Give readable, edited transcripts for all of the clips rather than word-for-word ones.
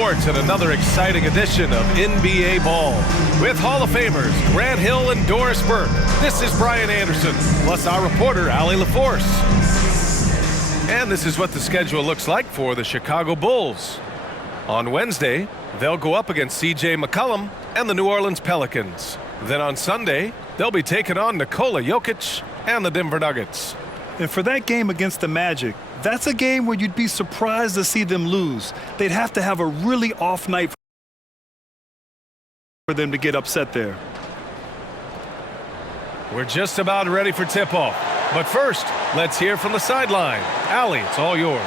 sports and another exciting edition of NBA Ball. With Hall of Famers Grant Hill and Doris Burke, this is Brian Anderson, plus our reporter, Allie LaForce. And this is what the schedule looks like for the Chicago Bulls. On Wednesday, they'll go up against C.J. McCollum and the New Orleans Pelicans. Then on Sunday, they'll be taking on Nikola Jokic and the Denver Nuggets. And for that game against the Magic, that's a game where you'd be surprised to see them lose. They'd have to have a really off night for them to get upset there. We're just about ready for tip-off. But first, let's hear from the sideline. Allie, it's all yours.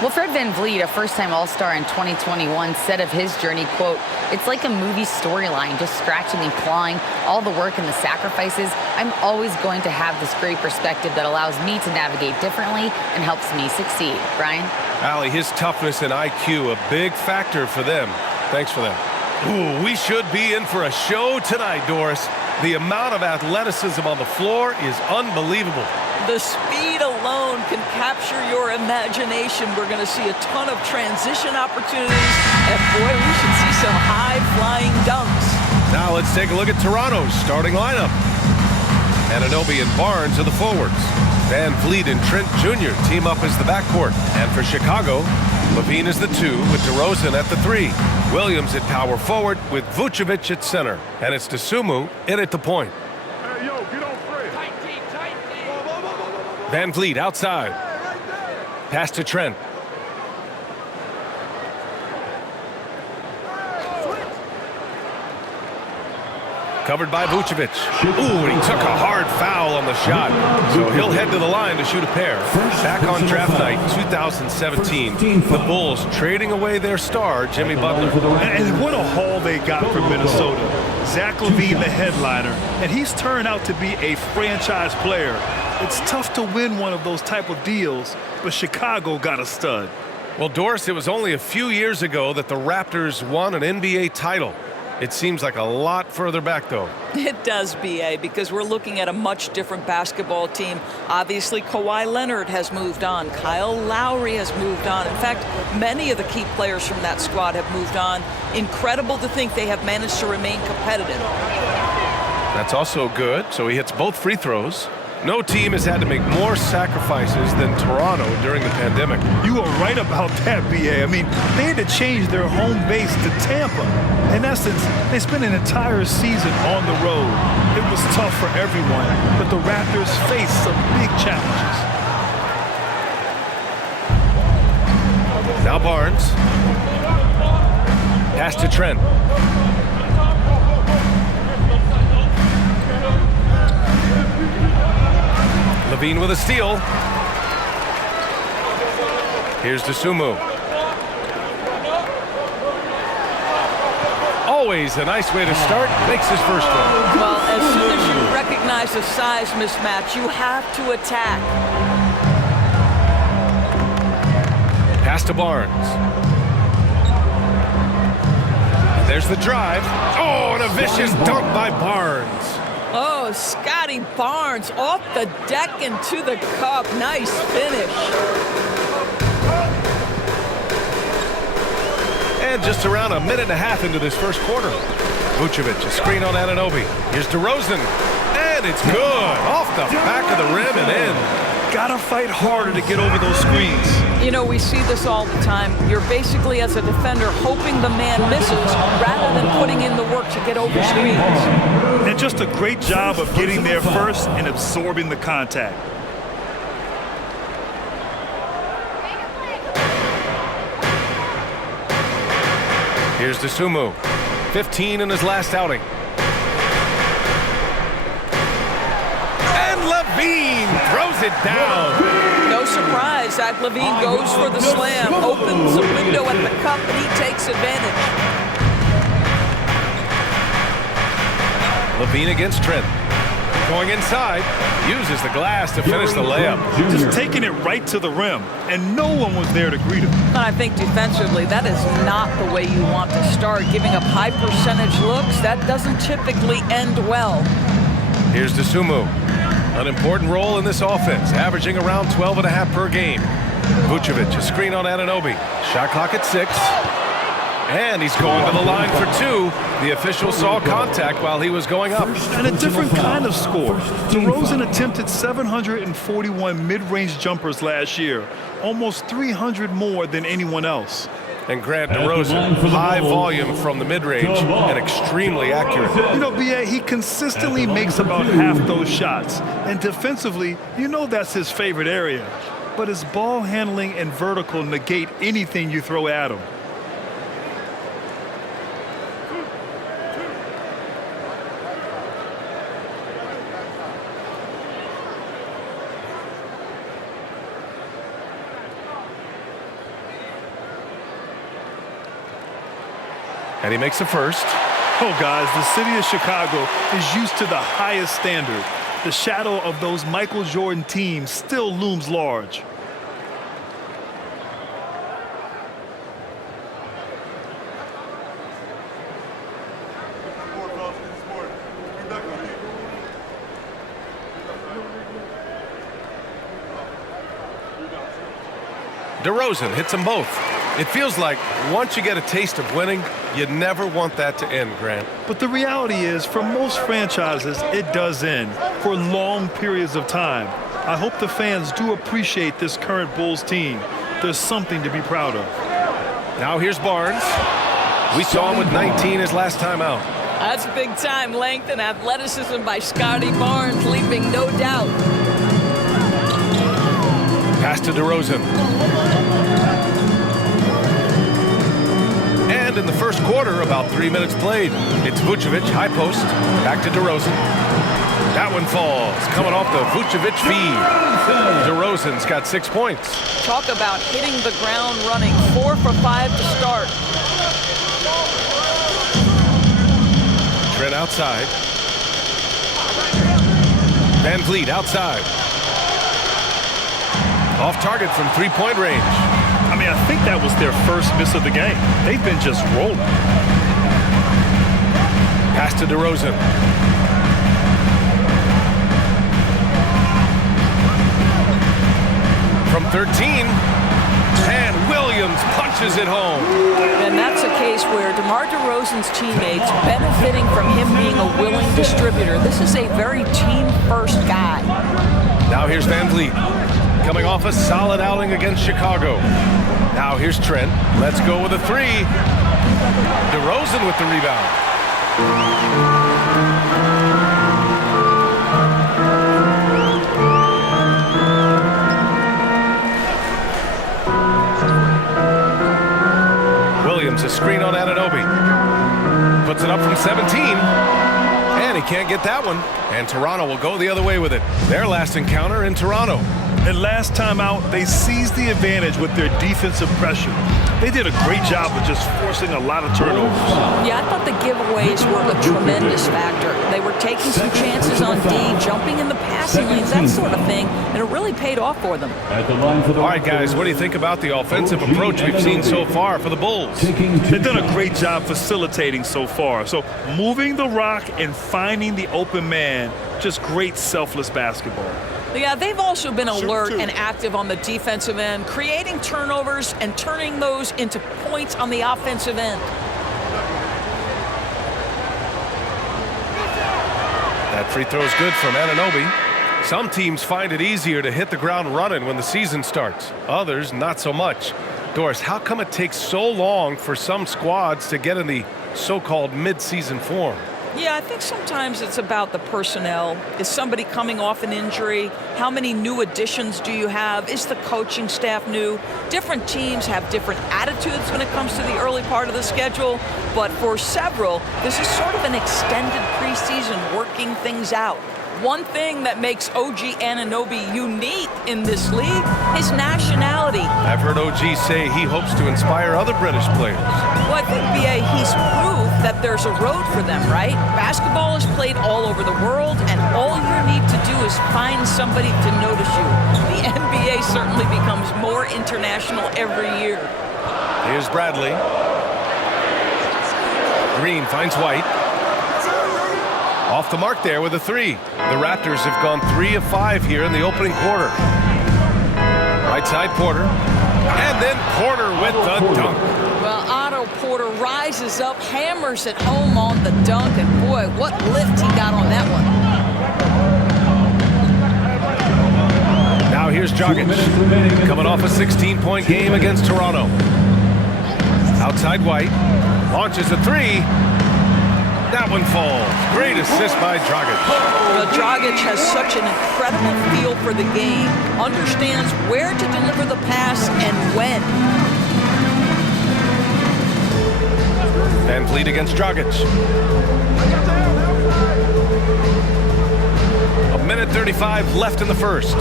Well, Fred VanVleet, a first-time All-Star in 2021, said of his journey, quote, "It's like a movie storyline, just scratching and clawing, all the work and the sacrifices. I'm always going to have this great perspective that allows me to navigate differently and helps me succeed." Brian? Allie, his toughness and IQ, a big factor for them. Thanks for that. Ooh, we should be in for a show tonight, Doris. The amount of athleticism on the floor is unbelievable. The speed alone can capture your imagination. We're going to see a ton of transition opportunities. And boy, we should see some high-flying dunks. Now let's take a look at Toronto's starting lineup. Anunoby and Barnes are the forwards. VanVleet and Trent Jr. team up as the backcourt. And for Chicago, Levine is the 2 with DeRozan at the 3. Williams at power forward with Vucevic at center. And it's DeSumo in at the point. Hey, yo, get on Fred. Tight D. VanVleet outside. Pass to Trent. Covered by Vucevic. Ooh, and he took a hard foul on the shot. So he'll head to the line to shoot a pair. Back on draft night 2017, the Bulls trading away their star, Jimmy Butler. And what a haul they got from Minnesota. Zach LaVine, the headliner, and he's turned out to be a franchise player. It's tough to win one of those type of deals, but Chicago got a stud. Well, Doris, it was only a few years ago that the Raptors won an NBA title. It seems like a lot further back, though. It does, B.A., because we're looking at a much different basketball team. Obviously, Kawhi Leonard has moved on. Kyle Lowry has moved on. In fact, many of the key players from that squad have moved on. Incredible to think they have managed to remain competitive. That's also good. So he hits both free throws. No team has had to make more sacrifices than Toronto during the pandemic. You are right about that, B.A. I mean, they had to change their home base to Tampa. In essence, they spent an entire season on the road. It was tough for everyone, but the Raptors faced some big challenges. Now Barnes. Pass to Trent. Levine with a steal. Here's DeSumo. Always a nice way to start. Makes his first one. Well, as soon as you recognize a size mismatch, you have to attack. Pass to Barnes. And there's the drive. Oh, and a vicious dunk by Barnes. Oh, Scotty Barnes off the deck and to the cup. Nice finish. And just around a minute and a half into this first quarter. Vucevic, a screen on Anunoby. Here's DeRozan. And it's good. Off the back of the rim and in. Gotta fight harder to get over those screens. You know, we see this all the time. You're basically, as a defender, hoping the man misses rather than putting in the work to get over screens. And just a great job of getting there first and absorbing the contact. Here's DeSumo. 15 in his last outing. And Levine throws it down. No surprise, Zach LaVine goes for the slam, opens a window at the cup, and he takes advantage. Levine against Trent. Going inside, uses the glass to finish the layup. Just taking it right to the rim, and no one was there to greet him. And I think defensively, that is not the way you want to start. Giving up high percentage looks, that doesn't typically end well. Here's DeSumo. An important role in this offense, averaging around 12.5 per game. Vucevic, a screen on Anunoby. Shot clock at 6. And he's going to the line for two. The official saw contact while he was going up. And a different kind of score. DeRozan attempted 741 mid-range jumpers last year, almost 300 more than anyone else. And Grant, DeRozan, high volume from the mid-range and extremely accurate. You know, B.A., he consistently makes about half those shots. And defensively, you know that's his favorite area. But his ball handling and vertical negate anything you throw at him. And he makes the first. Oh, guys, the city of Chicago is used to the highest standard. The shadow of those Michael Jordan teams still looms large. DeRozan hits them both. It feels like once you get a taste of winning, you never want that to end, Grant. But the reality is, for most franchises, it does end for long periods of time. I hope the fans do appreciate this current Bulls team. There's something to be proud of. Now here's Barnes. We saw him with 19 his last time out. That's big time length and athleticism by Scotty Barnes, leaving no doubt. Pass to DeRozan. And in the first quarter, about 3 minutes played. It's Vucevic, high post, back to DeRozan. That one falls, coming off the Vucevic feed. DeRozan's got 6 points. Talk about hitting the ground running. 4 for 5 to start. Trent outside. Van Vliet outside. Off target from three-point range. I mean, I think that was their first miss of the game. They've been just rolling. Pass to DeRozan. From 13. And Williams punches it home. And that's a case where DeMar DeRozan's teammates benefiting from him being a willing distributor. This is a very team-first guy. Now here's Van Vliet. Coming off a solid outing against Chicago. Now here's Trent. Let's go with a three. DeRozan with the rebound. Williams, a screen on Anunoby. Puts it up from 17. And he can't get that one. And Toronto will go the other way with it. Their last encounter in Toronto. And last time out, they seized the advantage with their defensive pressure. They did a great job of just forcing a lot of turnovers. Yeah, I thought the giveaways were a tremendous factor. They were taking some chances on D, jumping in the passing lanes, that sort of thing, and it really paid off for them. All right, guys, what do you think about the offensive approach we've seen so far for the Bulls? They've done a great job facilitating so far. So moving the rock and finding the open man, just great selfless basketball. Yeah, they've also been alert and active on the defensive end, creating turnovers and turning those into points on the offensive end. That free throw is good from Anunoby. Some teams find it easier to hit the ground running when the season starts. Others, not so much. Doris, how come it takes so long for some squads to get in the so-called mid-season form? Yeah, I think sometimes it's about the personnel. Is somebody coming off an injury? How many new additions do you have? Is the coaching staff new? Different teams have different attitudes when it comes to the early part of the schedule, but for several, this is sort of an extended preseason working things out. One thing that makes OG Anunoby unique in this league is nationality. I've heard OG say he hopes to inspire other British players. Well, I think, B.A., he's proved that there's a road for them, right? Basketball is played all over the world, and all you need to do is find somebody to notice you. The NBA certainly becomes more international every year. Here's Bradley. Green finds White. Off the mark there with a three. The Raptors have gone 3 of 5 here in the opening quarter. Right side Porter. And then Porter with the dunk. Well, Otto Porter rises up, hammers it home on the dunk, and boy, what lift he got on that one. Now here's Dragic, coming off a 16-point game against Toronto. Outside White, launches a three. That one falls. Great assist by Dragic. Well, Dragic has such an incredible feel for the game, understands where to deliver the pass and when. Van Vliet against Dragic. A minute 35 left in the first.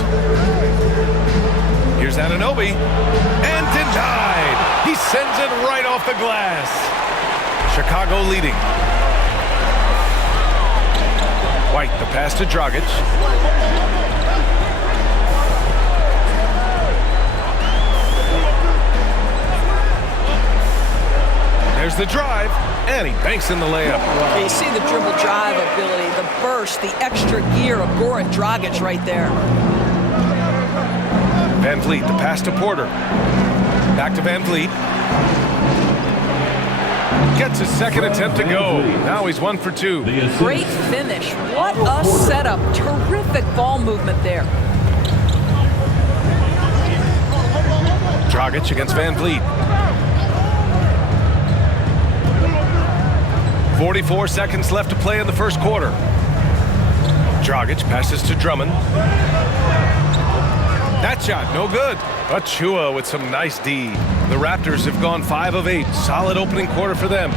Here's Anunoby, and denied. He sends it right off the glass. Chicago leading. White, the pass to Dragic. There's the drive, and he banks in the layup. You see the dribble drive ability, the burst, the extra gear of Goran Dragic right there. Van Vliet, the pass to Porter. Back to Van Vliet. Gets his second attempt to go. Now he's 1 for 2. Great finish. What a setup. Terrific ball movement there. Dragic against Van Vliet. 44 seconds left to play in the first quarter. Dragic passes to Drummond. That shot, no good. Achua with some nice D. The Raptors have gone 5 of 8. Solid opening quarter for them.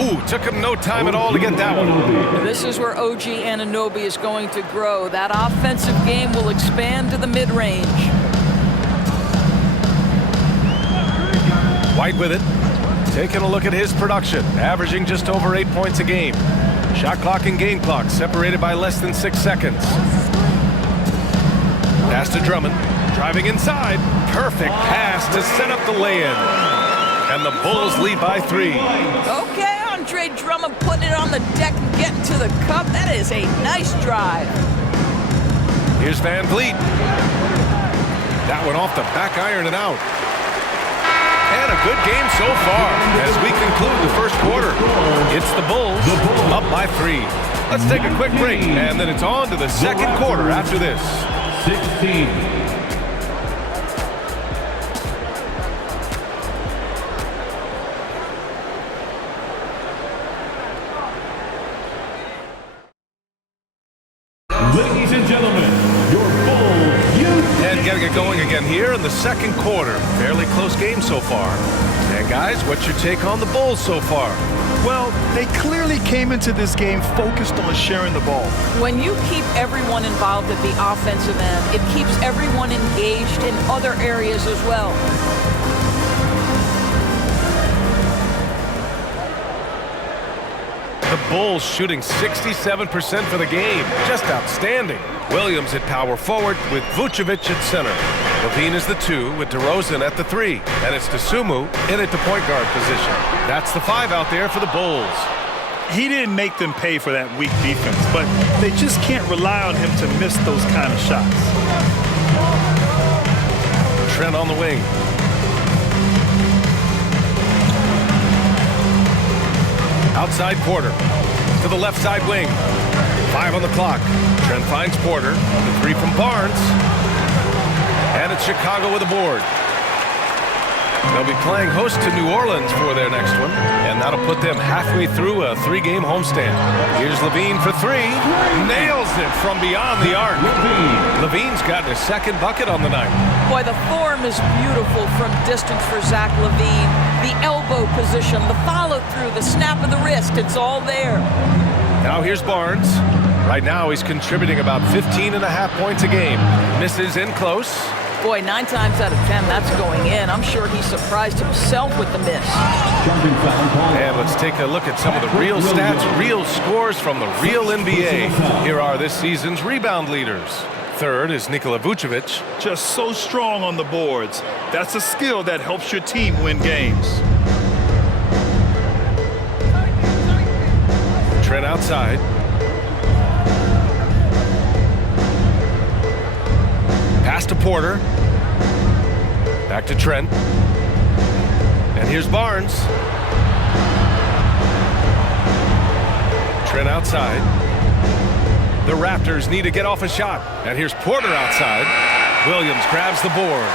Ooh, took him no time at all to get that one. This is where OG Anunoby is going to grow. That offensive game will expand to the mid-range. White with it. Taking a look at his production. Averaging just over 8 points a game. Shot clock and game clock separated by less than 6 seconds. Pass to Drummond. Driving inside. Perfect pass to set up the lay-in. And the Bulls lead by 3. Okay, Andre Drummond putting it on the deck and getting to the cup. That is a nice drive. Here's Van Vliet. That one off the back iron and out. And a good game so far as we conclude the first quarter. It's the Bulls up by 3. Let's take a quick break, and then it's on to the second quarter after this. 16. Ladies and gentlemen, your Bulls youth. And getting it going again here in the second quarter. Fairly close game so far. And guys, what's your take on the Bulls so far? Well, they clearly came into this game focused on sharing the ball. When you keep everyone involved at the offensive end, it keeps everyone engaged in other areas as well. The Bulls shooting 67% for the game. Just outstanding. Williams at power forward with Vucevic at center. Levine is the 2 with DeRozan at the 3. And it's Dosunmu in at the point guard position. That's the 5 out there for the Bulls. He didn't make them pay for that weak defense, but they just can't rely on him to miss those kind of shots. Trent on the wing. Outside Porter to the left side wing. 5 on the clock. Trent finds Porter. The 3 from Barnes. And it's Chicago with a board. They'll be playing host to New Orleans for their next one, and that'll put them halfway through a 3-game homestand. Here's Levine for 3. Nails it from beyond the arc. Levine's got his second bucket on the night. Boy, the form is beautiful from distance for Zach Levine. The elbow position, the follow-through, the snap of the wrist, it's all there. Now here's Barnes. Right now he's contributing about 15.5 points a game. Misses in close. Boy, 9 times out of 10, that's going in. I'm sure he surprised himself with the miss. And let's take a look at some of the real stats, real scores from the real NBA. Here are this season's rebound leaders. 3rd is Nikola Vucevic. Just so strong on the boards. That's a skill that helps your team win games. Trent outside. Pass to Porter. Back to Trent. And here's Barnes. Trent outside. The Raptors need to get off a shot. And here's Porter outside. Williams grabs the board.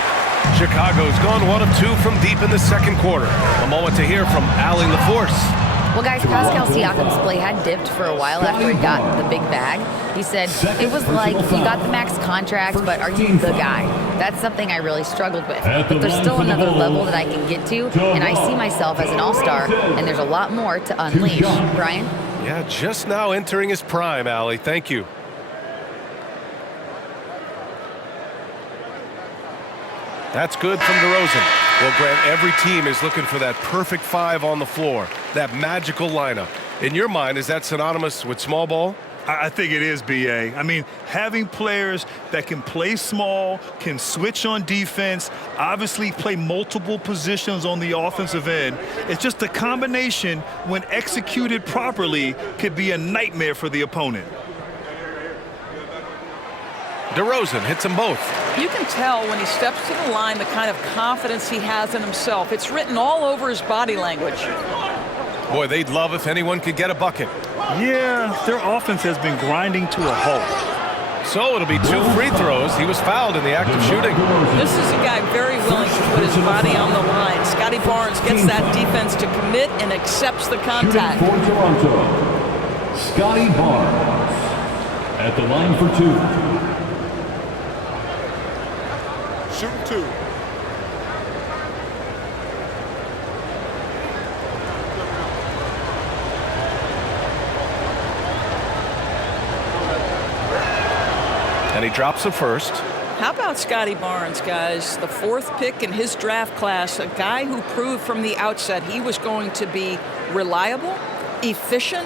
Chicago's gone 1 of 2 from deep in the second quarter. A moment to hear from Allie LaForce. Well, guys, Pascal Siakam's play had dipped for a while after he got the big bag. He said, it was like, you got the max contract, but are you the guy? That's something I really struggled with. But there's still another level that I can get to, and I see myself as an all-star, and there's a lot more to unleash. Brian? Yeah, just now entering his prime, Allie. Thank you. That's good from DeRozan. Well, Grant, every team is looking for that perfect 5 on the floor, that magical lineup. In your mind, is that synonymous with small ball? I think it is, B.A. I mean, having players that can play small, can switch on defense, obviously play multiple positions on the offensive end. It's just a combination, when executed properly, could be a nightmare for the opponent. DeRozan hits them both. You can tell when he steps to the line the kind of confidence he has in himself. It's written all over his body language. Boy, they'd love if anyone could get a bucket. Yeah, their offense has been grinding to a halt. So it'll be 2 free throws. He was fouled in the act of shooting. This is a guy very willing to put his body on the line. Scotty Barnes gets that defense to commit and accepts the contact. Shooting for Toronto, Scotty Barnes at the line for 2. Shooting 2. And he drops the first. How about Scotty Barnes, guys? The 4th pick in his draft class, a guy who proved from the outset he was going to be reliable, efficient,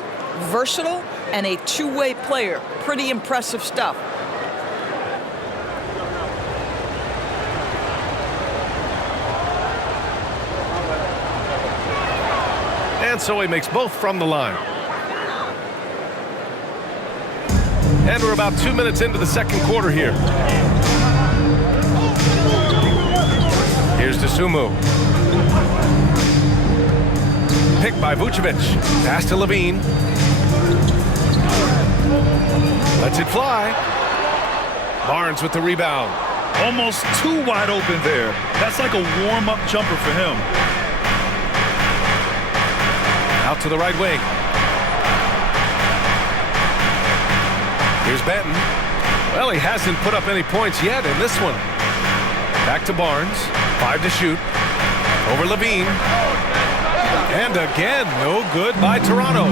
versatile, and a two-way player. Pretty impressive stuff. And so he makes both from the line. And we're about 2 minutes into the second quarter here. Here's DeSumo. Picked by Vucevic. Pass to Levine. Lets it fly. Barnes with the rebound. Almost too wide open there. That's like a warm-up jumper for him. Out to the right wing. Here's Benton. Well, he hasn't put up any points yet in this one. Back to Barnes. 5 to shoot. Over Levine. And again, no good by Toronto.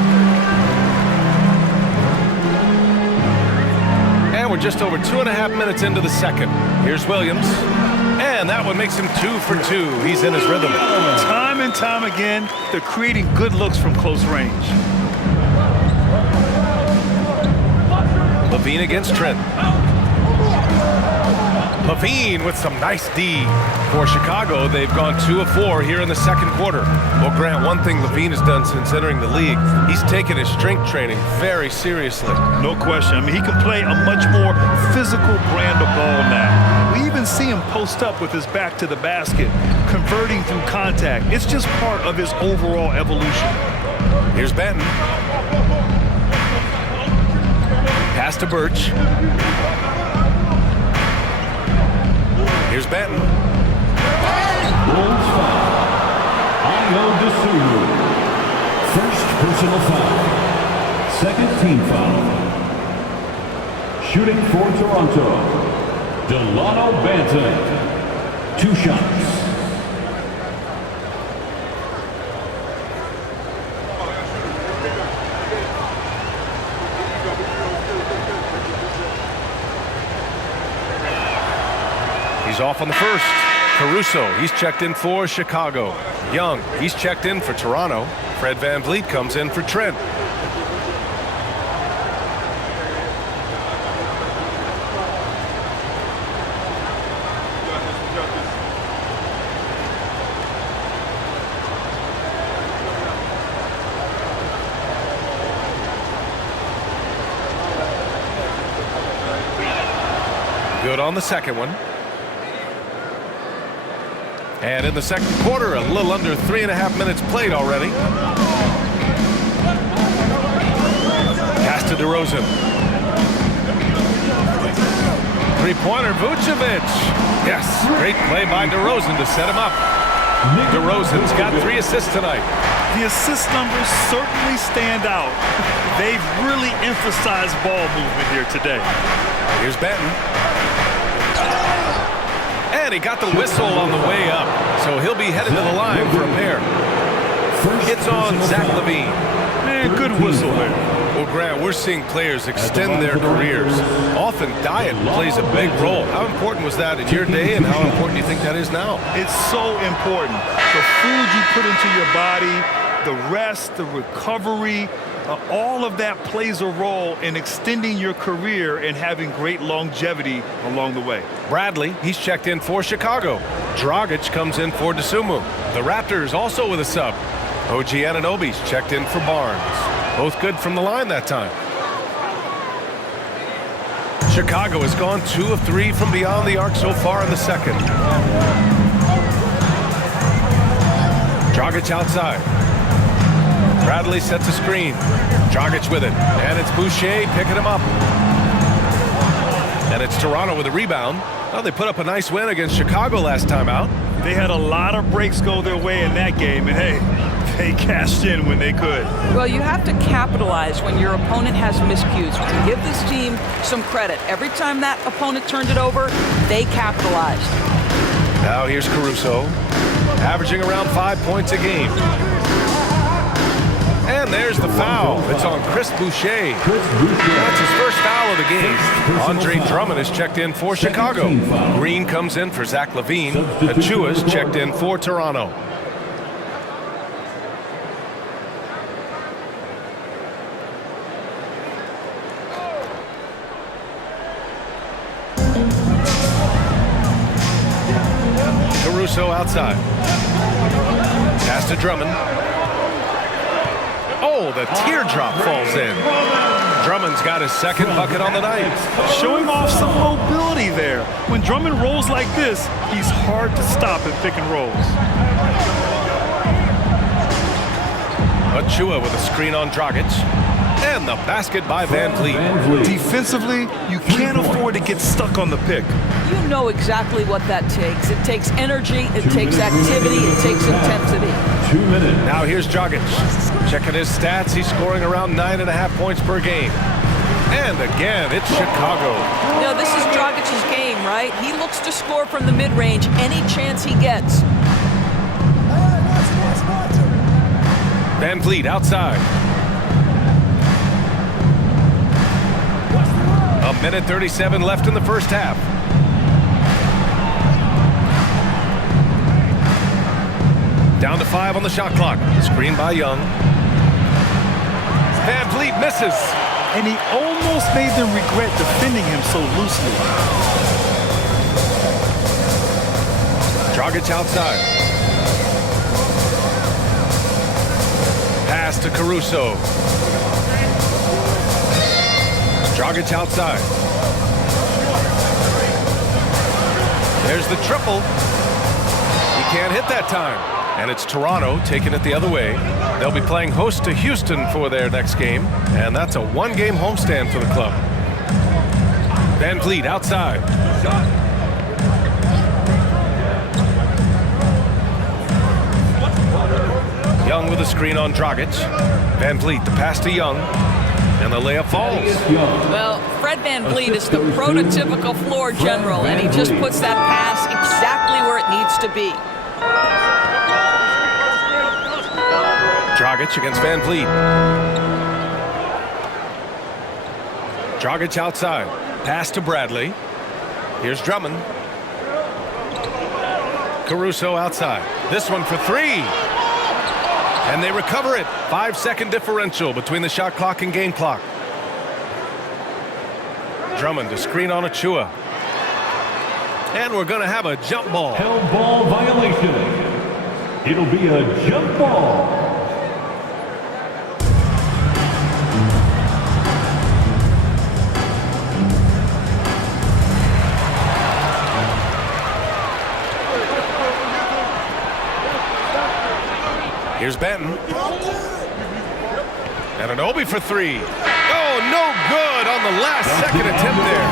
And we're just over 2.5 minutes into the second. Here's Williams. And that one makes him 2 for 2. He's in his rhythm. Time and time again, they're creating good looks from close range. Levine against Trent. Levine with some nice D. For Chicago, they've gone 2 of 4 here in the second quarter. Well, Grant, one thing Levine has done since entering the league, he's taken his strength training very seriously. No question. I mean, he can play a much more physical brand of ball now. We even see him post up with his back to the basket, converting through contact. It's just part of his overall evolution. Here's Benton. Pass to Birch. Here's Benton. Bulls foul. Ayo DeSumo. First personal foul. Second team foul. Shooting for Toronto, Delano Banton. 2 shots. He's off on the first. Caruso, he's checked in for Chicago. Young, he's checked in for Toronto. Fred VanVleet comes in for Trent. Good on the second one. And in the second quarter, a little under 3.5 minutes played already. to DeRozan. Three-pointer, Vucevic. Yes, great play by DeRozan to set him up. DeRozan's got 3 assists tonight. The assist numbers certainly stand out. They've really emphasized ball movement here today. Here's Benton. And he got the whistle on the way up, so he'll be headed to the line for a pair. It's on Zach LaVine. Man, good whistle there. Well, Grant, we're seeing players extend their careers. Often diet plays a big role. How important was that in your day, and how important do you think that is now? It's so important. The food you put into your body, the rest, the recovery, all of that plays a role in extending your career and having great longevity along the way. Bradley, he's checked in for Chicago. Dragic comes in for DeSumo. The Raptors also with a sub. OG Anunoby's checked in for Barnes. Both good from the line that time. Chicago has gone 2 of 3 from beyond the arc so far in the second. Dragic outside. Bradley sets a screen. Dragic with it. And it's Boucher picking him up. And it's Toronto with a rebound. Well, they put up a nice win against Chicago last time out. They had a lot of breaks go their way in that game, and hey, they cashed in when they could. Well, you have to capitalize when your opponent has miscues. Give this team some credit. Every time that opponent turned it over, they capitalized. Now here's Caruso, averaging around 5 points a game. And there's the foul. It's on Chris Boucher. That's his first foul of the game. Andre Drummond is checked in for Chicago. Green comes in for Zach LaVine. Achua's checked in for Toronto. Caruso outside. Pass to Drummond. Oh, the teardrop falls in. Drummond's got his second bucket on the night. Showing off some mobility there. When Drummond rolls like this, he's hard to stop at pick and rolls. Achua with a screen on Dragic. And the basket by Van Vliet. Defensively, you can't afford to get stuck on the pick. You know exactly what that takes. It takes energy, it takes activity, it takes intensity. 2 minutes. Now here's Dragic. Checking his stats, he's scoring around 9.5 points per game. And again, it's Chicago. You know, this is Dragic's game, right? He looks to score from the mid-range any chance he gets. Van Vliet outside. A minute 37 left in the first half. Down to 5 on the shot clock. Screen by Young. Van Vliet misses. And he almost made them regret defending him so loosely. Dragic outside. Pass to Caruso. Dragic outside. There's the triple. He can't hit that time. And it's Toronto taking it the other way. They'll be playing host to Houston for their next game. And that's a one-game homestand for the club. Van Vliet outside. Young with a screen on Dragic. Van Vliet, the pass to Young. And the layup falls. Well, Fred Van Vliet is the prototypical floor general, and he just puts that pass exactly where it needs to be. Dragic against Van Vliet. Dragic outside. Pass to Bradley. Here's Drummond. Caruso outside. This one for 3. And they recover it. 5-second differential between the shot clock and game clock. Drummond to screen on Achua. And we're going to have a jump ball. Held ball violation. It'll be a jump ball. Here's Benton. And Anunoby for 3. Oh, no good on the last-second attempt there.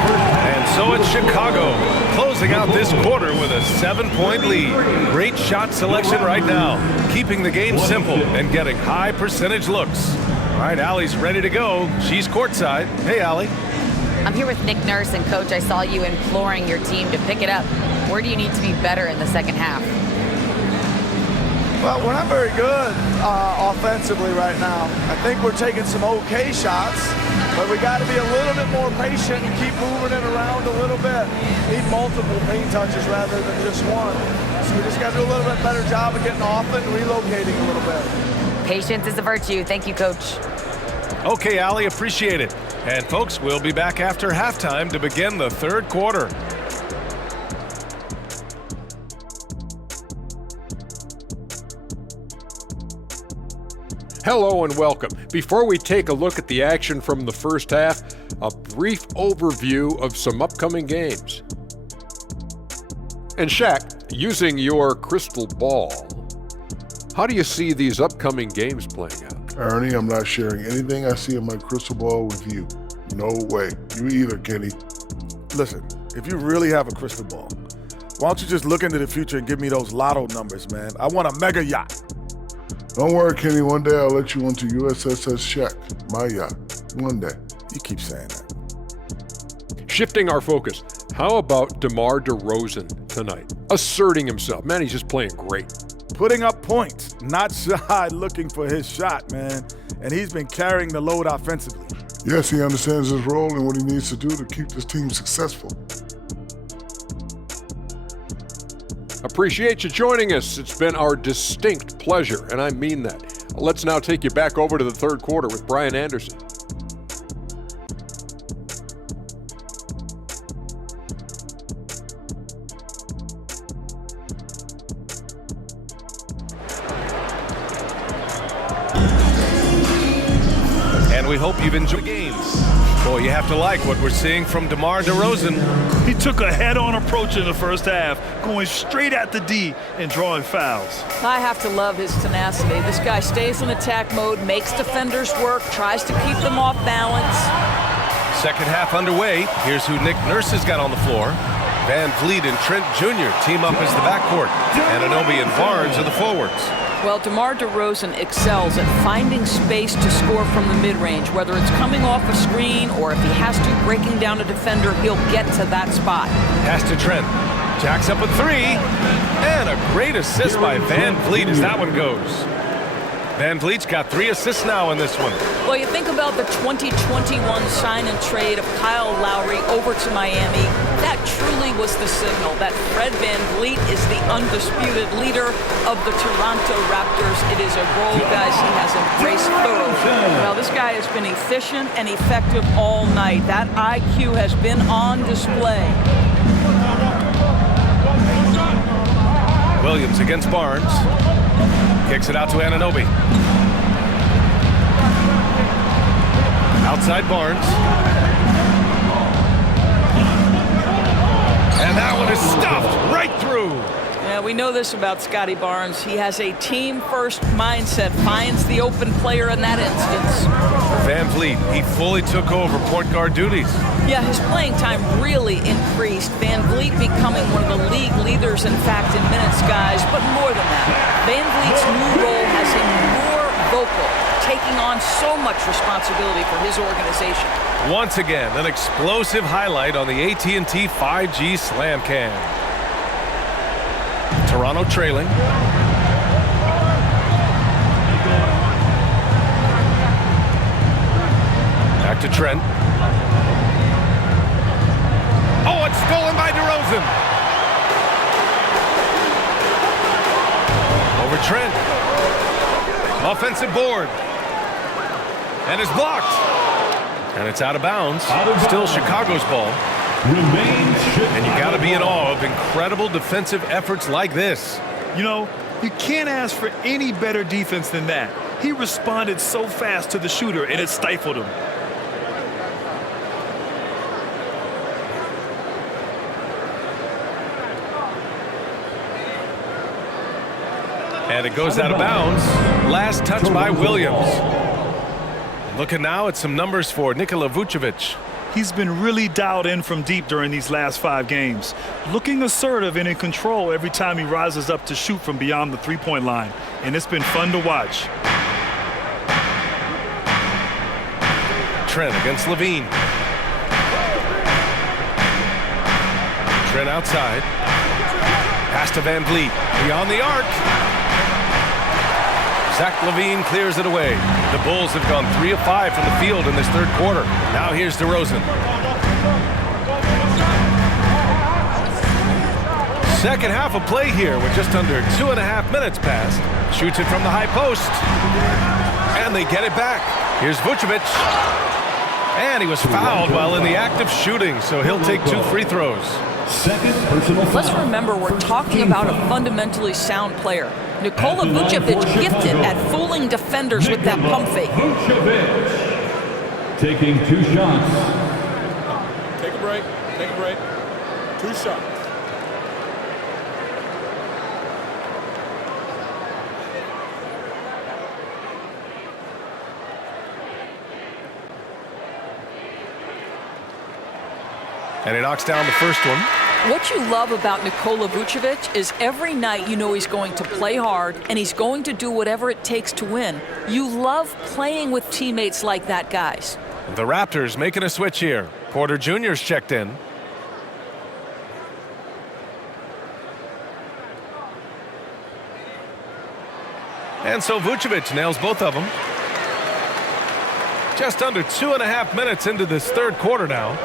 And so it's Chicago closing out this quarter with a 7-point lead. Great shot selection right now, keeping the game simple and getting high-percentage looks. All right, Allie's ready to go. She's courtside. Hey, Allie. I'm here with Nick Nurse, and Coach, I saw you imploring your team to pick it up. Where do you need to be better in the second half? Well, we're not very good offensively right now. I think we're taking some okay shots, but we got to be a little bit more patient and keep moving it around a little bit. Need multiple paint touches rather than just one. So we just got to do a little bit better job of getting off it and relocating a little bit. Patience is a virtue. Thank you, Coach. Okay, Allie, appreciate it. And folks, we'll be back after halftime to begin the third quarter. Hello and welcome. Before we take a look at the action from the first half, a brief overview of some upcoming games. And Shaq, using your crystal ball, how do you see these upcoming games playing out? Ernie, I'm not sharing anything I see in my crystal ball with you. No way. You either, Kenny. Listen, if you really have a crystal ball, why don't you just look into the future and give me those lotto numbers, man? I want a mega yacht. Don't worry, Kenny. One day I'll let you onto USSS Shaq, my yacht. One day. You keep saying that. Shifting our focus, how about DeMar DeRozan tonight? Asserting himself. Man, he's just playing great. Putting up points, not shy looking for his shot, man. And he's been carrying the load offensively. Yes, he understands his role and what he needs to do to keep this team successful. Appreciate you joining us. It's been our distinct pleasure, and I mean that. Let's now take you back over to the third quarter with Brian Anderson. And we hope you've enjoyed the games. Boy, you have to like what we're seeing from DeMar DeRozan. He took a head-on approach in the first half, going straight at the D and drawing fouls. I have to love his tenacity. This guy stays in attack mode, makes defenders work, tries to keep them off balance. Second half underway. Here's who Nick Nurse has got on the floor. Van Vliet and Trent Jr. team up as the backcourt. Anunoby and Barnes are the forwards. Well, DeMar DeRozan excels at finding space to score from the mid-range, whether it's coming off a screen or if he has to, breaking down a defender, he'll get to that spot. Pass to Trent. Jacks up a three. And a great assist by Van Vliet as that one goes. Van Vliet's got 3 assists now in this one. Well, you think about the 2021 sign and trade of Kyle Lowry over to Miami. That truly was the signal that Fred Van Vliet is the undisputed leader of the Toronto Raptors. It is a role, guys, he has embraced thoroughly. Well, this guy has been efficient and effective all night. That IQ has been on display. Williams against Barnes. Kicks it out to Anunoby. Outside Barnes. And that one is stuffed right through. Yeah, we know this about Scotty Barnes. He has a team-first mindset, finds the open player in that instance. Van Vliet, he fully took over point guard duties. Yeah, his playing time really increased. Van Vliet becoming one of the league leaders, in fact, in minutes, guys. But more than that, Van Vliet's new role has him more vocal, taking on so much responsibility for his organization. Once again, an explosive highlight on the AT&T 5G Slam Cam. Toronto trailing. Back to Trent. Oh, it's stolen by DeRozan. Over Trent. Offensive board. And it's blocked. And it's out of bounds. Still Chicago's ball. And you got to be in awe of incredible defensive efforts like this. You know, you can't ask for any better defense than that. He responded so fast to the shooter, and it stifled him. And it goes out of bounds. Last touch by Williams. Looking now at some numbers for Nikola Vucevic. He's been really dialed in from deep during these last 5 games, looking assertive and in control every time he rises up to shoot from beyond the three-point line, and it's been fun to watch. Trent against Levine. Trent outside. Pass to Van Vliet. Beyond the arc. Zach LaVine clears it away. The Bulls have gone 3 of 5 from the field in this third quarter. Now here's DeRozan. Second half of play here with just under 2.5 minutes passed. Shoots it from the high post. And they get it back. Here's Vucevic. And he was fouled while in the act of shooting, so he'll take 2 free throws. Second personal foul. Let's remember, we're talking about a fundamentally sound player. Nikola Vucevic gifted at fooling defenders with that pump fake. Vucevic taking 2 shots. Take a break. Take a break. 2 shots. And he knocks down the first one. What you love about Nikola Vucevic is every night you know he's going to play hard and he's going to do whatever it takes to win. You love playing with teammates like that, guys. The Raptors making a switch here. Porter Jr.'s checked in. And so Vucevic nails both of them. Just under 2.5 minutes into this third quarter now.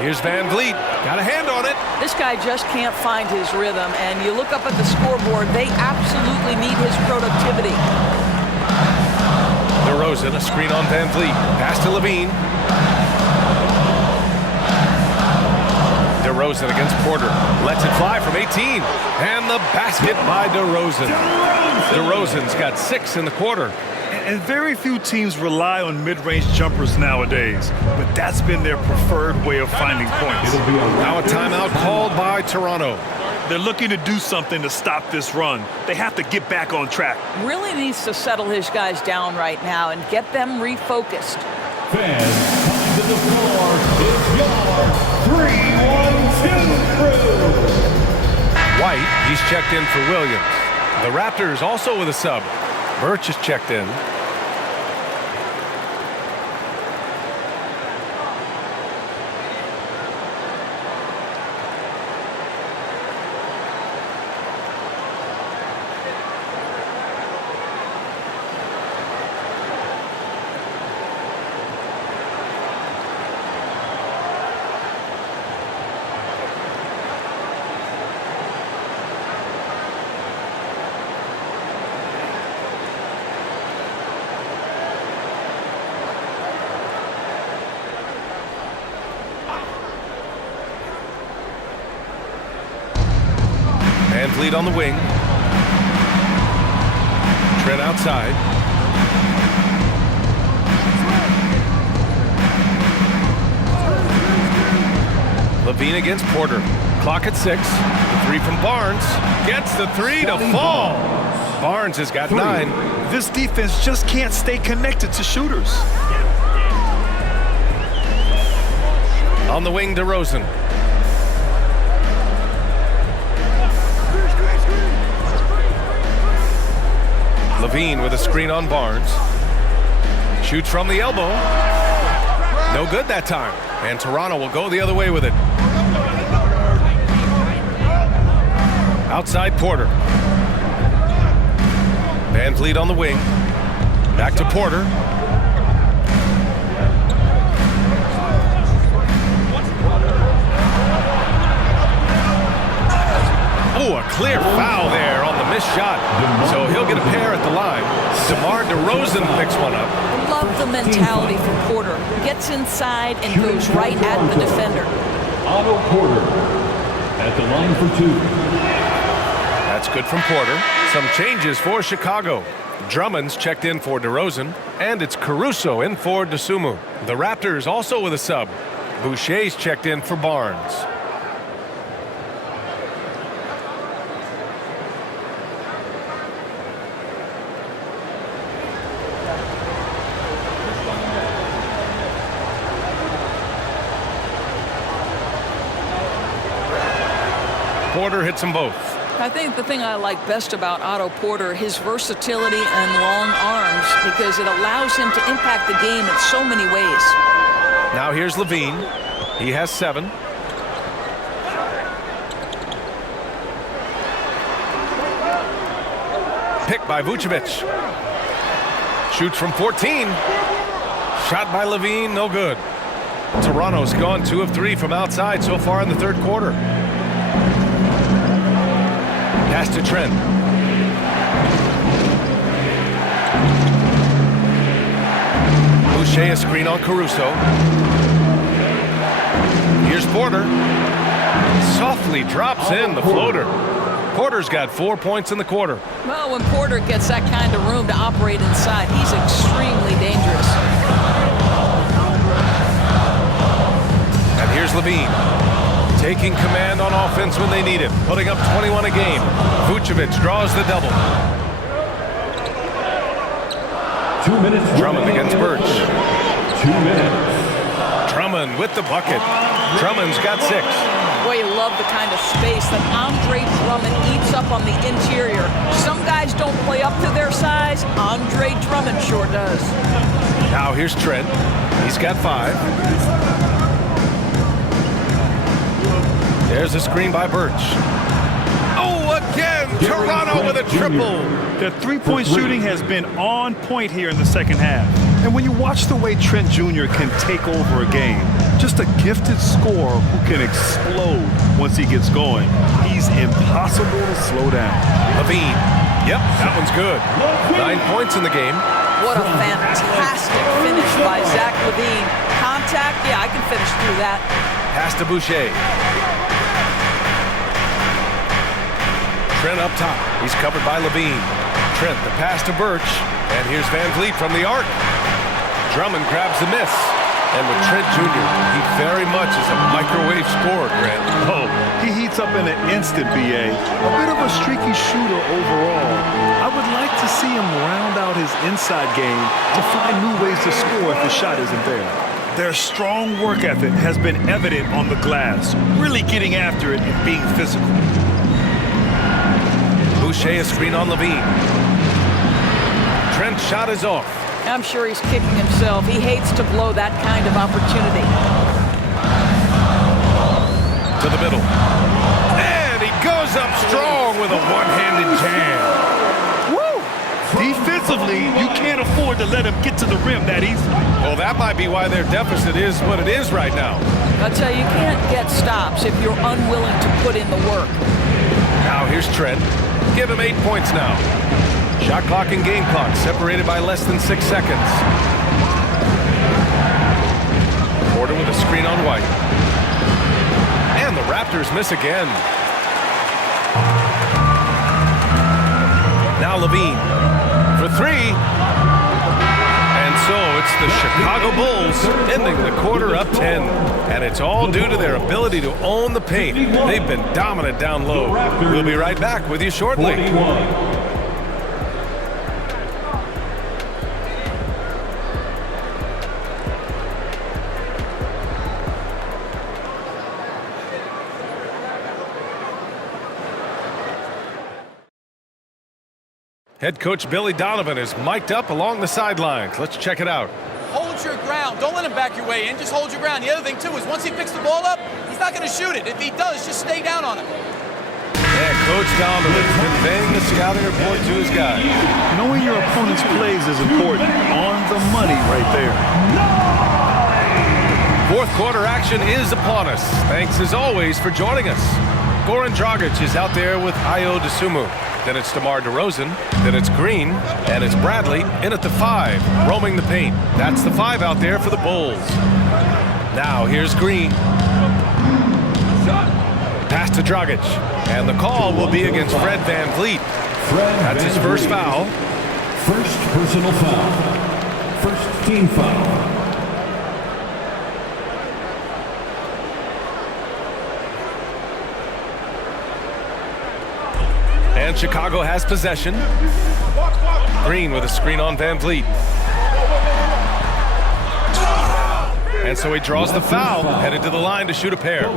Here's Van Vliet. Got a hand on it. This guy just can't find his rhythm, and you look up at the scoreboard, they absolutely need his productivity. DeRozan, a screen on Van Vliet. Pass to Levine. DeRozan against Porter. Lets it fly from 18. And the basket by DeRozan. DeRozan's got 6 in the quarter. And very few teams rely on mid-range jumpers nowadays, but that's been their preferred way of finding points. Now a timeout called by Toronto. They're looking to do something to stop this run. They have to get back on track. Really needs to settle his guys down right now and get them refocused. Fans coming to the floor. It's your 3-1-2 crew. White, he's checked in for Williams. The Raptors also with a sub. Birch is checked in. Van Vliet on the wing. Trent outside. Levine against Porter. Clock at 6. The 3 from Barnes. Gets the 3 to fall. Barnes has got 9. This defense just can't stay connected to shooters. On the wing, DeRozan. Levine with a screen on Barnes. Shoots from the elbow. No good that time. And Toronto will go the other way with it. Outside Porter. Van Vliet on the wing. Back to Porter. Oh, a clear foul there on the missed shot. So he'll get a pair at the line. DeMar DeRozan picks one up. Love the mentality from Porter. Gets inside and goes right at the defender. Otto Porter at the line for 2. That's good from Porter. Some changes for Chicago. Drummond's checked in for DeRozan, and it's Caruso in for DeSumo. The Raptors also with a sub. Boucher's checked in for Barnes. Porter hits them both. I think the thing I like best about Otto Porter, his versatility and long arms, because it allows him to impact the game in so many ways. Now here's Levine. He has 7. Pick by Vucevic. Shoots from 14. Shot by Levine, no good. Toronto's gone 2 of 3 from outside so far in the third quarter. Pass to Trent. Boucher a screen on Caruso. Here's Porter. Softly drops in the floater. Porter's got 4 points in the quarter. Well, when Porter gets that kind of room to operate inside, he's extremely dangerous. And here's Levine. Taking command on offense when they need it. Putting up 21 a game. Vucevic draws the double. 2 minutes. Drummond against Birch. 2 minutes. Drummond with the bucket. Drummond's got 6. Boy, you love the kind of space that Andre Drummond eats up on the interior. Some guys don't play up to their size. Andre Drummond sure does. Now here's Trent. He's got 5. There's a screen by Birch. Oh, again! Toronto with a triple! Their three-point shooting has been on point here in the second half. And when you watch the way Trent Jr. can take over a game, just a gifted scorer who can explode once he gets going. He's impossible to slow down. Levine. Yep, that one's good. 9 points in the game. What a fantastic finish by Zach Levine. Contact, yeah, I can finish through that. Pass to Boucher. Trent up top. He's covered by Levine. Trent, the pass to Birch. And here's Van Vliet from the arc. Drummond grabs the miss. And with Trent Jr., he very much is a microwave scorer, Grant. Oh, he heats up in an instant, BA. A bit of a streaky shooter overall. I would like to see him round out his inside game to find new ways to score if the shot isn't there. Their strong work ethic has been evident on the glass, really getting after it and being physical. Boucher a screen on Levine. Trent's shot is off. I'm sure he's kicking himself. He hates to blow that kind of opportunity. To the middle. And he goes up strong with a one-handed jam. Woo! Defensively, you can't afford to let him get to the rim that easily. Well, that might be why their deficit is what it is right now. I'll tell you, you can't get stops if you're unwilling to put in the work. Now here's Trent. Give him 8 points now. Shot clock and game clock separated by less than 6 seconds. Porter with a screen on White. And the Raptors miss again. Now Levine for 3. And so it's the Chicago Bulls ending the quarter up 10. And it's all due to their ability to own the paint. They've been dominant down low. We'll be right back with you shortly. 41. Head coach Billy Donovan is mic'd up along the sidelines. Let's check it out. Hold your ground. Don't let him back your way in. Just hold your ground. The other thing, too, is once he picks the ball up, he's not going to shoot it. If he does, just stay down on him. Yeah, Coach Donovan conveying the scouting report to his guys. Knowing your opponent's plays is important. On the money right there. Fourth quarter action is upon us. Thanks, as always, for joining us. Goran Dragic is out there with Ayo Dosunmu. Then it's DeMar DeRozan. Then it's Green. And it's Bradley in at the 5, roaming the paint. That's the 5 out there for the Bulls. Now here's Green. Pass to Dragic. And the call will be against Fred Van Vliet. That's his first foul. First personal foul. First team foul. And Chicago has possession. Green with a screen on Van Vliet. And so he draws the foul, headed to the line to shoot a pair.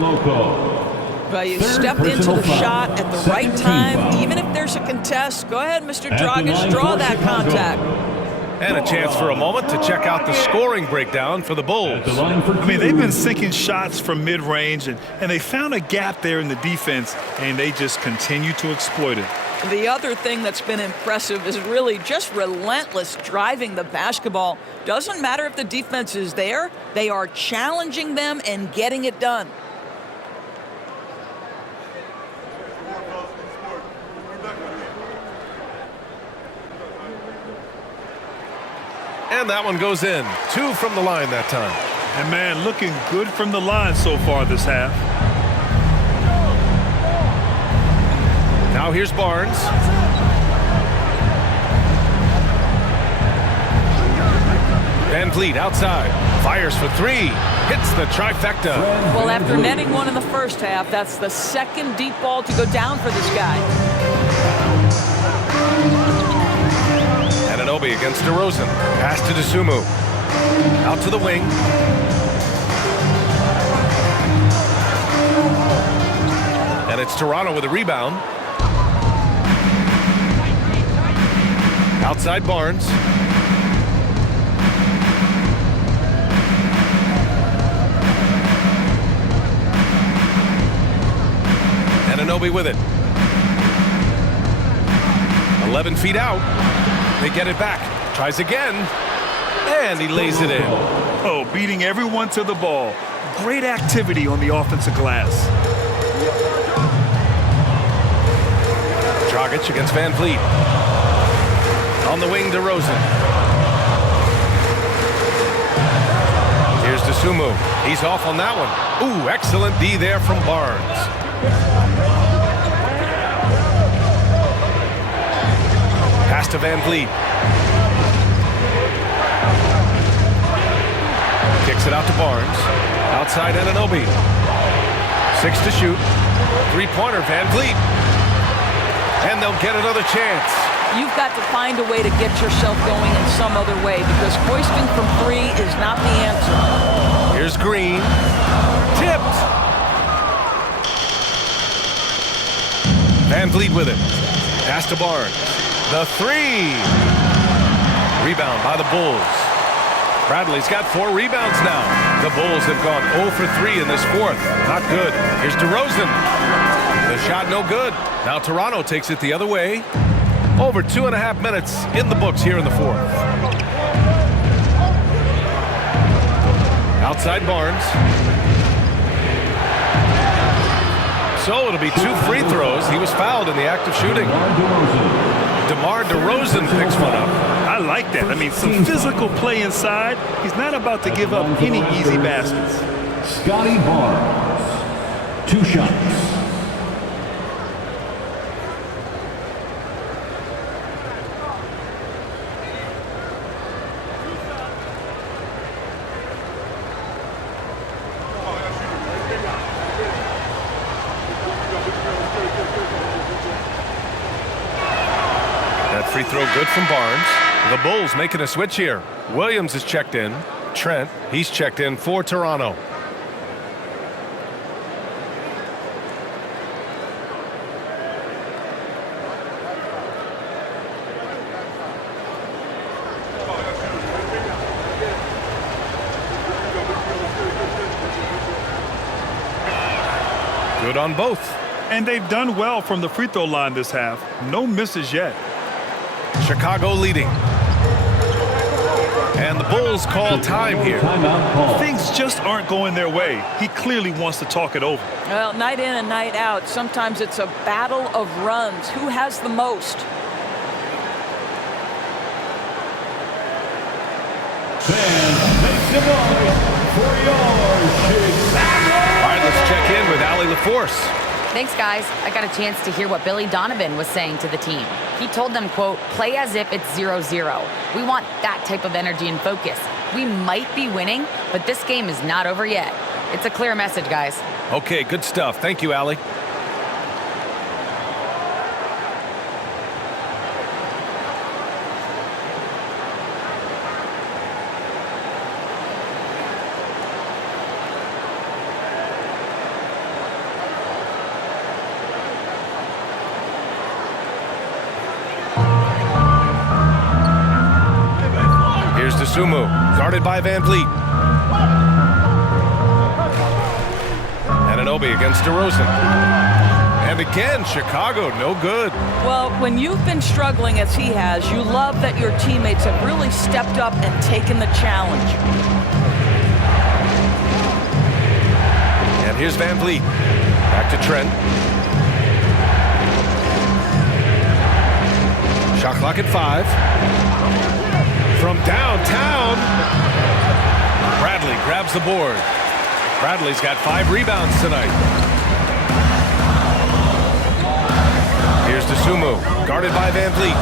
Well, you stepped into the shot at the right time. Even if there's a contest, go ahead, Mr. Dragic, draw that contact. And a chance for a moment to check out the scoring breakdown for the Bulls. I mean, they've been sinking shots from mid-range, and they found a gap there in the defense, and they just continue to exploit it. The other thing that's been impressive is really just relentless driving the basketball. Doesn't matter if the defense is there, they are challenging them and getting it done. And that one goes in. 2 from the line that time. And, man, looking good from the line so far this half. Now here's Barnes. Van Vliet outside. Fires for 3. Hits the trifecta. Well, after netting one in the first half, that's the second deep ball to go down for this guy. Anunoby against DeRozan. Pass to DeSumo. Out to the wing. And it's Toronto with a rebound. Outside Barnes. Anunoby with it. 11 feet out. They get it back. Tries again. And he lays it in. Oh, beating everyone to the ball. Great activity on the offensive glass. Dragic against Van Vliet. On the wing, DeRozan. Here's DeSumo. He's off on that one. Ooh, excellent D there from Barnes. Pass to Van Vliet. Kicks it out to Barnes. Outside Anunoby. 6 to shoot. 3-pointer, Van Vliet. And they'll get another chance. You've got to find a way to get yourself going in some other way because hoisting from 3 is not the answer. Here's Green. Tipped. Van Vliet with it. Pass to Barnes. The 3. Rebound by the Bulls. Bradley's got 4 rebounds now. The Bulls have gone 0 for 3 in this fourth. Not good. Here's DeRozan. The shot no good. Now Toronto takes it the other way. Over 2.5 minutes in the books here in the fourth. Outside Barnes. So it'll be 2 free throws. He was fouled in the act of shooting. DeMar DeRozan picks one up. I like that. I mean, some physical play inside. He's not about to give up any easy baskets. Scotty Barnes. 2 shots. Free throw good from Barnes. The Bulls making a switch here. Williams is checked in. Trent, he's checked in for Toronto. Good on both. And they've done well from the free throw line this half. No misses yet. Chicago leading. And the Bulls call time here. Things just aren't going their way. He clearly wants to talk it over. Well, night in and night out, sometimes it's a battle of runs. Who has the most? All right, let's check in with Allie LaForce. Thanks, guys. I got a chance to hear what Billy Donovan was saying to the team. He told them, quote, play as if it's 0-0. We want that type of energy and focus. We might be winning, but this game is not over yet. It's a clear message, guys. Okay, good stuff. Thank you, Allie. Sumu, guarded by Van Vliet. Anunoby against DeRozan. And again, Chicago, no good. Well, when you've been struggling as he has, you love that your teammates have really stepped up and taken the challenge. And here's Van Vliet. Back to Trent. Shot clock at 5. From downtown, Bradley grabs the board. Bradley's got 5 rebounds tonight. Here's DeSumo, guarded by Van Vliet.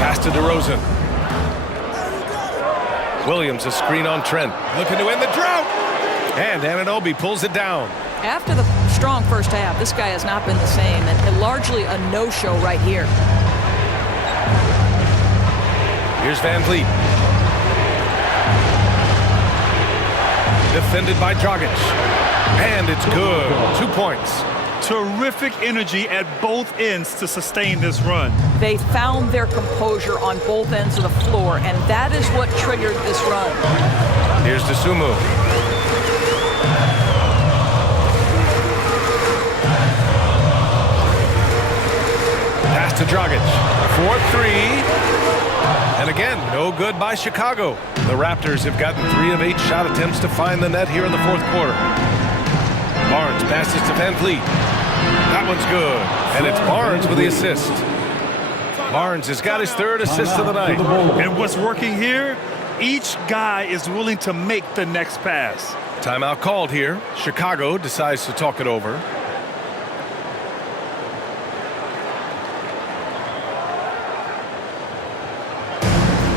Pass to DeRozan. Williams, a screen on Trent. Looking to end the drought. And Anunoby pulls it down. After the strong first half, this guy has not been the same, and largely a no-show right here. Here's Van Vliet. Defended by Dragic. And it's good. 2 points. Terrific energy at both ends to sustain this run. They found their composure on both ends of the floor, and that is what triggered this run. Here's DeSumo. Pass to Dragic. 4-3. And again, no good by Chicago. The Raptors have gotten 3 of 8 shot attempts to find the net here in the fourth quarter. Barnes passes to Van Vliet. That one's good. And it's Barnes with the assist. Barnes has got his 3rd assist of the night. And what's working here? Each guy is willing to make the next pass. Timeout called here. Chicago decides to talk it over.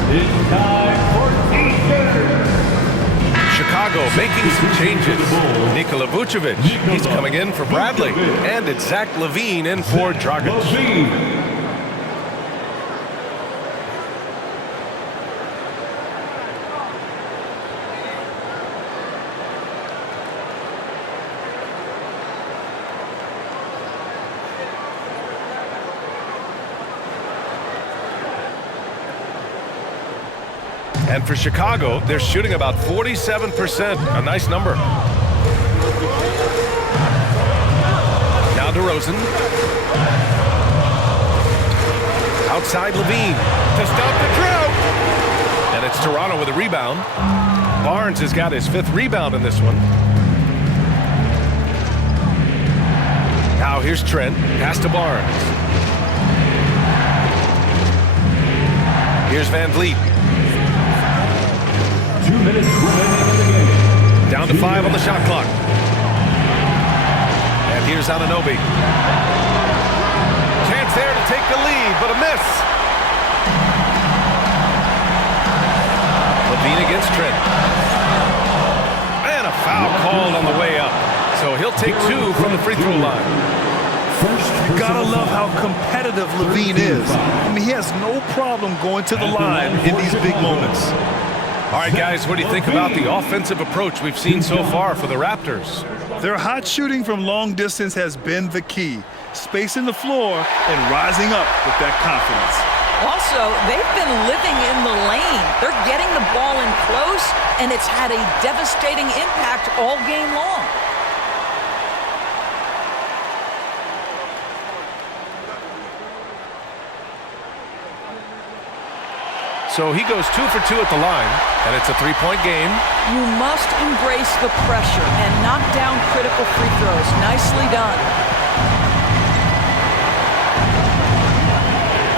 It's time for Eastern. Chicago making some changes. Nikola Vucevic, he's coming in for Bradley. And it's Zach LaVine in for Dragic. And for Chicago, they're shooting about 47%, a nice number. Now DeRozan. Outside LaVine to stop the drought. And it's Toronto with a rebound. Barnes has got his 5th rebound in this one. Now here's Trent. Pass to Barnes. Here's Van Vliet. 2 minutes remaining in the game. Down to 5 on the shot clock. And here's Anunoby. Chance there to take the lead, but a miss. LaVine against Trent. And a foul called on the way up. So he'll take 2 from the free throw line. You gotta love how competitive LaVine is. I mean, he has no problem going to the line in these big moments. All right, guys, what do you think about the offensive approach we've seen so far for the Raptors? Their hot shooting from long distance has been the key. Spacing the floor and rising up with that confidence. Also, they've been living in the lane. They're getting the ball in close, and it's had a devastating impact all game long. So he goes 2 for 2 at the line, and it's a 3-point game. You must embrace the pressure and knock down critical free throws. Nicely done.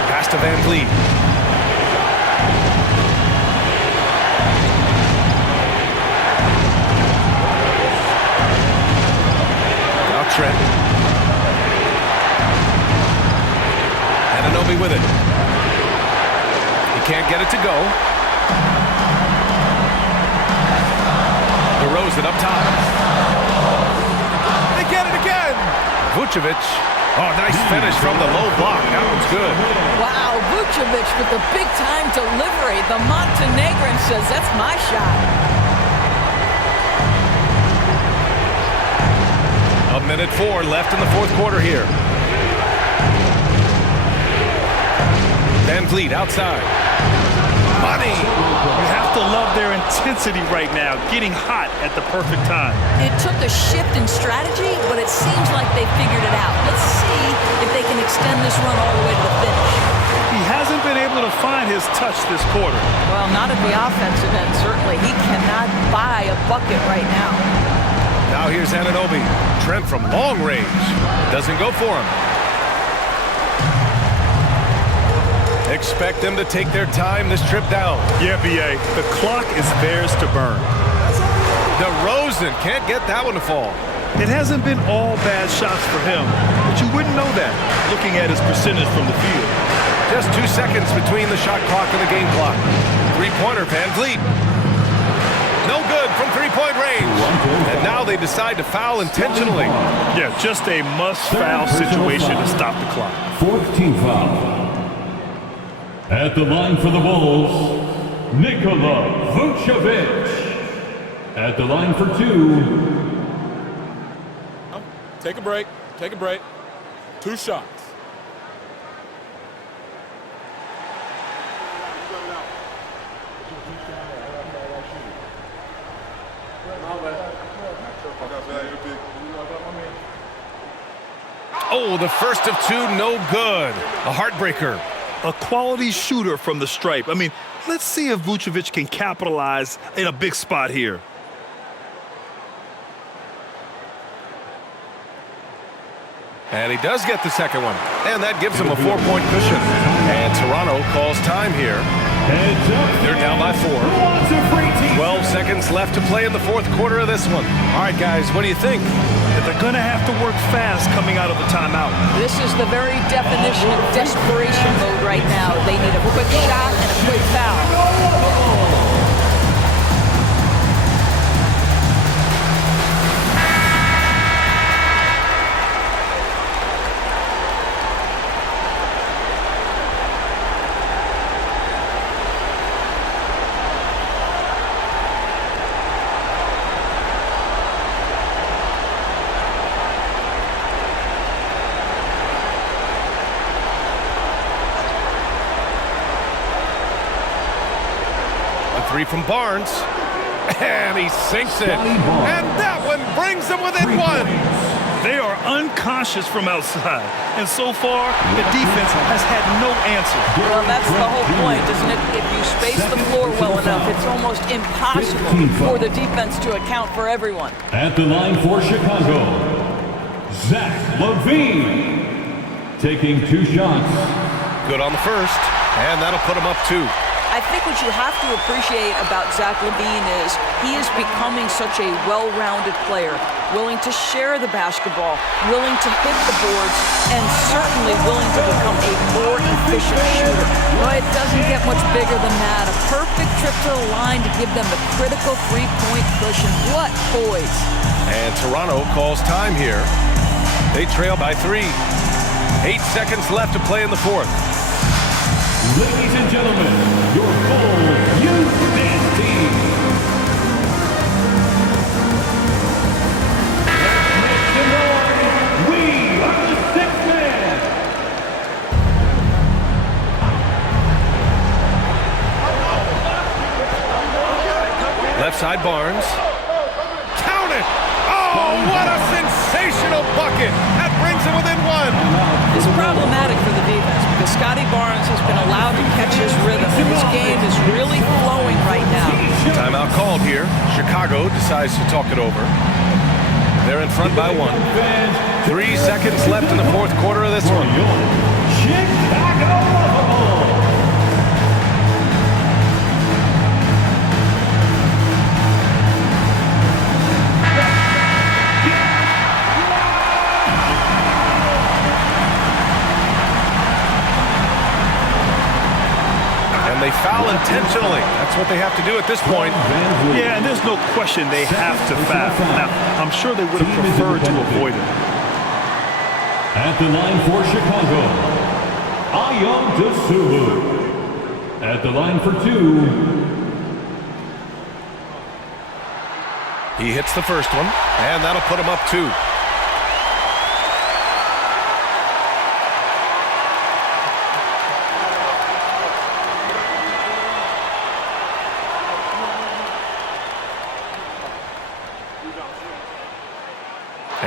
Pass to Van Vliet. Now Trent. Anunoby with it. Can't get it to go. DeRozan up top. They get it again. Vucevic. Oh, nice finish from the low block. That one's good. Wow, Vucevic with the big-time delivery. The Montenegrin says, that's my shot. 1:04 left in the fourth quarter here. Van Vliet outside. Money! You have to love their intensity right now, getting hot at the perfect time. It took a shift in strategy, but it seems like they figured it out. Let's see if they can extend this run all the way to the finish. He hasn't been able to find his touch this quarter. Well, not at the offensive end, certainly. He cannot buy a bucket right now. Now here's Anunoby. Trent from long range. Doesn't go for him. Expect them to take their time this trip down. Yeah, B.A., the clock is theirs to burn. DeRozan can't get that one to fall. It hasn't been all bad shots for him, but you wouldn't know that looking at his percentage from the field. Just 2 seconds between the shot clock and the game clock. Three-pointer, Van Vliet. No good from three-point range. And now they decide to foul intentionally. Yeah, just a must-foul situation to stop the clock. Fourth team foul. At the line for the Bulls, Nikola Vucevic. At the line for two. Take a break. Take a break. 2 shots. Oh, the first of two, no good. A heartbreaker. A quality shooter from the stripe. I mean, let's see if Vucevic can capitalize in a big spot here. And he does get the second one. And that gives him a 4-point cushion. And Toronto calls time here. They're down by 4. 12 seconds left to play in the fourth quarter of this one. All right, guys, what do you think? That they're going to have to work fast coming out of the timeout. This is the very definition of desperation mode right now. They need a quick shot and a quick foul. Three from Barnes, and he sinks it. And that one brings them within 1. They are unconscious from outside, and so far, the defense has had no answer. Well, that's the whole point, isn't it? If you space the floor well enough, it's almost impossible for the defense to account for everyone. At the line for Chicago, Zach LaVine. Taking 2 shots. Good on the first, and that'll put him up 2. I think what you have to appreciate about Zach LaVine is he is becoming such a well-rounded player, willing to share the basketball, willing to hit the boards, and certainly willing to become a more efficient shooter. Well, it doesn't get much bigger than that. A perfect trip to the line to give them the critical 3-point cushion. What poise. And Toronto calls time here. They trail by 3. 8 seconds left to play in the fourth. Ladies and gentlemen, your Bulls youth dance team. Let's make some noise. We are the 6th man. Left side Barnes. Count it! Oh, what a sensational bucket! That brings him within 1. It's problematic for the defense because Scotty Barnes has been allowed to catch his rhythm, and his game is really flowing right now. Timeout called here. Chicago decides to talk it over. They're in front by 1. 3 seconds left in the fourth quarter of this one. Chicago. They foul intentionally. That's what they have to do at this point. Yeah, and there's no question they have to foul. Now, I'm sure they would have preferred to avoid it. At the line for Chicago, Ayam Dasulu. At the line for 2. He hits the first one, and that'll put him up 2.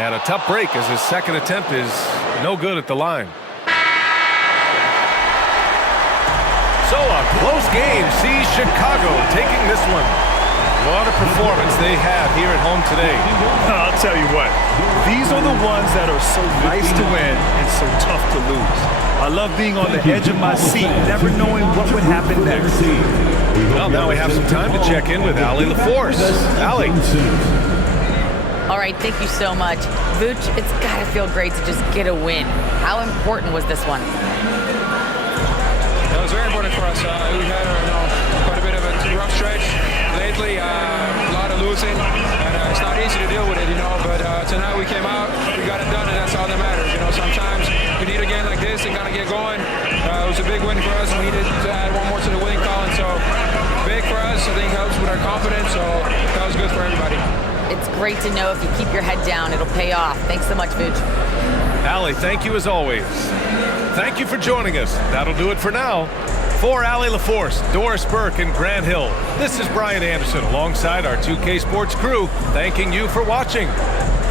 And a tough break as his second attempt is no good at the line. So a close game sees Chicago taking this one. What a performance they have here at home today. I'll tell you what, these are the ones that are so nice to win and so tough to lose. I love being on the edge of my seat, never knowing what would happen next. Well, now we have some time to check in with Allie LaForce. Allie. All right, thank you so much. Vooch, it's got to feel great to just get a win. How important was this one? It was very important for us. We had quite a bit of a rough stretch lately, a lot of losing, and it's not easy to deal with it, but tonight we came out, we got it done, and that's all that matters. Sometimes you need a game like this and kind of get going. It was a big win for us. We needed to add one more to the winning column, so big for us. I think helps with our confidence, so that was good for everybody. It's great to know if you keep your head down, it'll pay off. Thanks so much, Vooch. Allie, thank you as always. Thank you for joining us. That'll do it for now. For Allie LaForce, Doris Burke, and Grant Hill, this is Brian Anderson alongside our 2K Sports crew, thanking you for watching.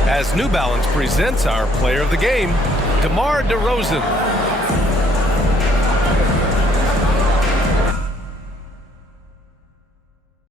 As New Balance presents our player of the game, DeMar DeRozan.